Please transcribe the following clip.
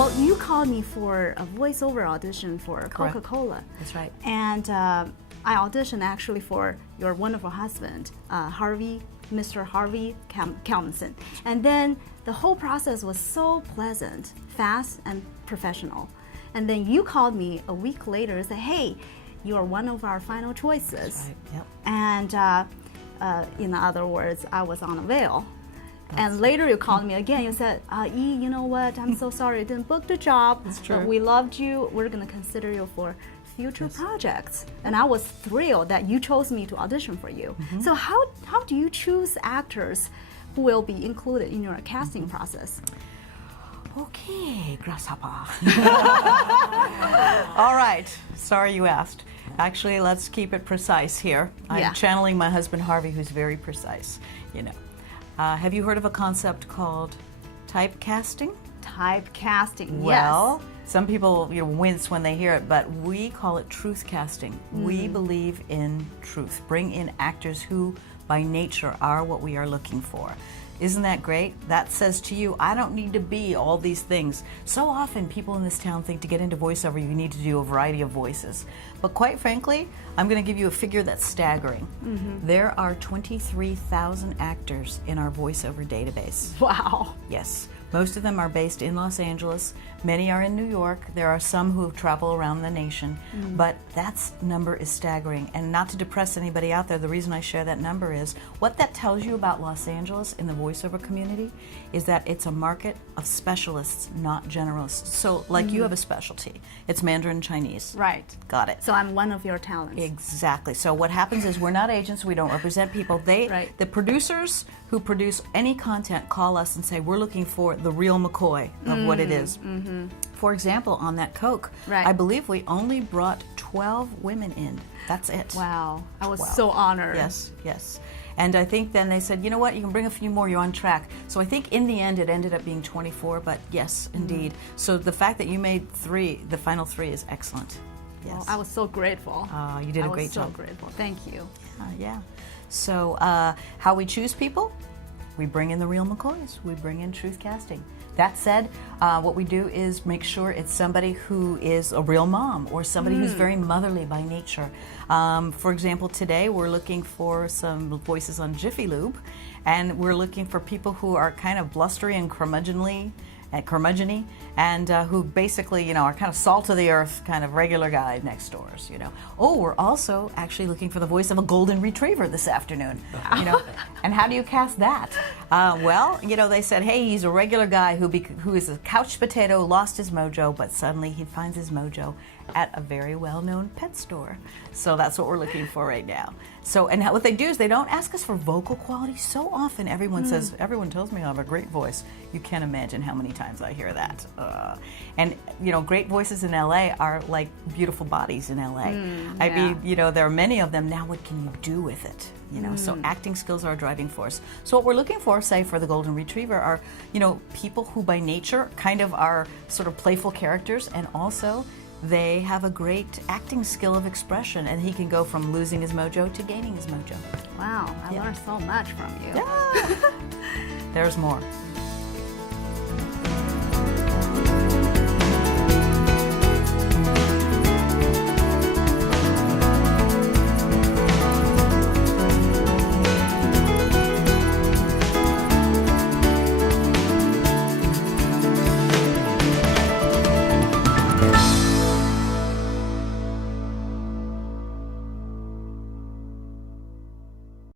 Well, you called me for a voiceover audition for Correct. Coca-Cola. That's right. And I auditioned actually for your wonderful husband, Mr. Harvey Kalmenson. And then the whole process was so pleasant, fast, and professional. And then you called me a week later and said, hey, you are one of our final choices. That's right. Yep. And in other words, I was on a veil. And later you called me again. You said, E, you know what? I'm so sorry I didn't book the job. That's true. But we loved you. We're going to consider you for future projects. And I was thrilled that you chose me to audition for you. So how do you choose actors who will be included in your casting process? Okay, grasshopper. All right. Sorry you asked. Actually, let's keep it precise here. I'm channeling my husband Harvey, who's very precise. You know. Have you heard of a concept called typecasting? Typecasting, well, some people wince when they hear it, but we call it truth casting. We believe in truth. Bring in actors who, by nature, are what we are looking for. Isn't that great? That says to you, I don't need to be all these things. So often people in this town think to get into voiceover you need to do a variety of voices. But quite frankly, I'm going to give you a figure that's staggering. There are 23,000 actors in our voiceover database. Wow. Yes. Most of them are based in Los Angeles. Many are in New York. There are some who travel around the nation. But that number is staggering. And not to depress anybody out there, the reason I share that number is what that tells you about Los Angeles in the voiceover community is that it's a market of specialists, not generalists. So like you have a specialty. It's Mandarin Chinese. Right. Got it. So I'm one of your talents. Exactly. So what happens is we're not agents. We don't represent people. The producers who produce any content call us and say, we're looking for the real McCoy of what it is. For example, on that Coke, I believe we only brought 12 women in. That's it. Wow. I was 12. so honored. Yes, yes. And I think then they said, you know what, you can bring a few more, you're on track. So I think in the end it ended up being 24, but yes, indeed. So the fact that you made 3, the final 3 is excellent. Yes. Well, I was so grateful. You did a great job. I was so grateful. Thank you. Yeah. So how we choose people? We bring in the real McCoys. We bring in truth casting. That said, what we do is make sure it's somebody who is a real mom or somebody who's very motherly by nature. For example, today we're looking for some voices on Jiffy Lube, and we're looking for people who are kind of blustery and curmudgeon-y, and who basically, are kind of salt of the earth, kind of regular guy next doors, Oh, we're also actually looking for the voice of a golden retriever this afternoon, And how do you cast that? Well, they said, hey, he's a regular guy who is a couch potato, lost his mojo, but suddenly he finds his mojo at a very well-known pet store. So that's what we're looking for right now. So, and what they do is they don't ask us for vocal quality. So often everyone says, everyone tells me I have a great voice. You can't imagine how many times I hear that. And, great voices in LA are like beautiful bodies in LA. I mean, there are many of them. Now what can you do with it? So acting skills are a driving force. So what we're looking for, say, for the golden retriever are, people who by nature kind of are sort of playful characters, and also they have a great acting skill of expression, and he can go from losing his mojo to gaining his mojo. Wow, I learned so much from you. Yeah. There's more.